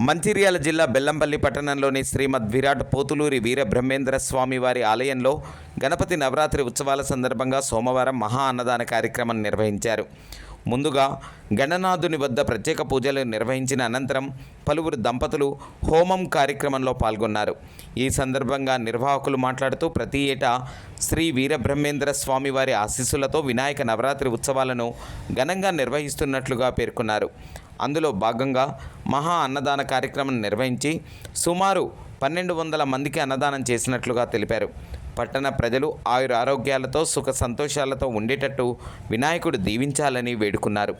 మంచిర్యాల జిల్లా బెల్లంపల్లి పట్టణంలోని శ్రీమద్ విరాట్ పోతులూరి వీరబ్రహ్మేంద్ర స్వామి వారి ఆలయంలో గణపతి నవరాత్రి ఉత్సవాల సందర్భంగా సోమవారం మహా అన్నదాన కార్యక్రమం నిర్వహించారు. ముందుగా గణనాథుని వద్ద ప్రత్యేక పూజలు నిర్వహించిన అనంతరం పలువురు దంపతులు హోమం కార్యక్రమంలో పాల్గొన్నారు. ఈ సందర్భంగా నిర్వాహకులు మాట్లాడుతూ ప్రతి ఏటా శ్రీ వీరబ్రహ్మేంద్ర స్వామి వారి ఆశీస్సులతో వినాయక నవరాత్రి ఉత్సవాలను ఘనంగా నిర్వహిస్తున్నట్లుగా పేర్కొన్నారు. అందులో భాగంగా మహా అన్నదాన కార్యక్రమం నిర్వహించి సుమారు పన్నెండు వందల మందికి అన్నదానం చేసినట్లుగా తెలిపారు. పట్టణ ప్రజలు ఆయుర ఆరోగ్యాలతో సుఖ సంతోషాలతో ఉండేటట్టు వినాయకుడు దీవించాలని వేడుకున్నారు.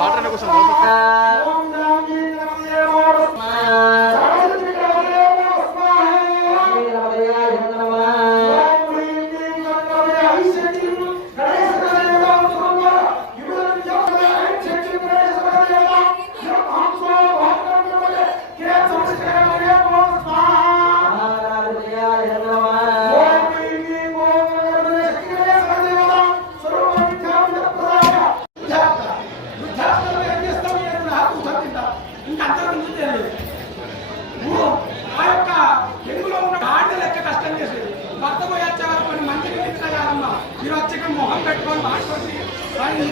వాటర్ కోసం మీరు వచ్చాక మొహం పెట్టుకొని మాట్లాడి ఆయన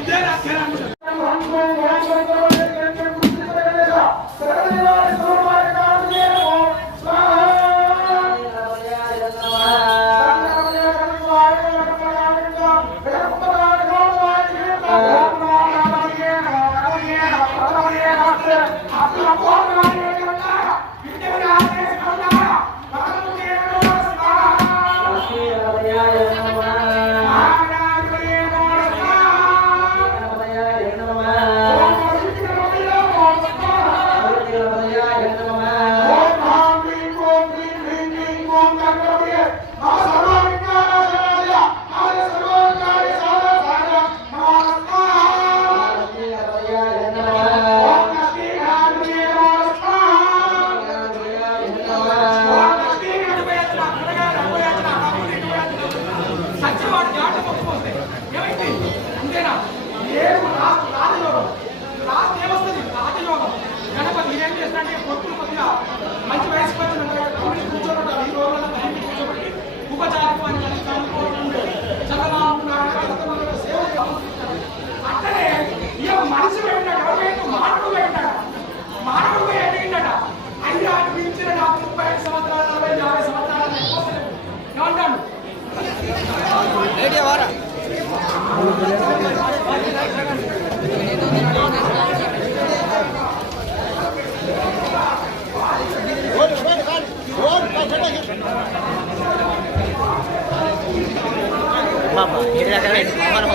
ఏమైంది? అంతేనా? ఏడు Mapa,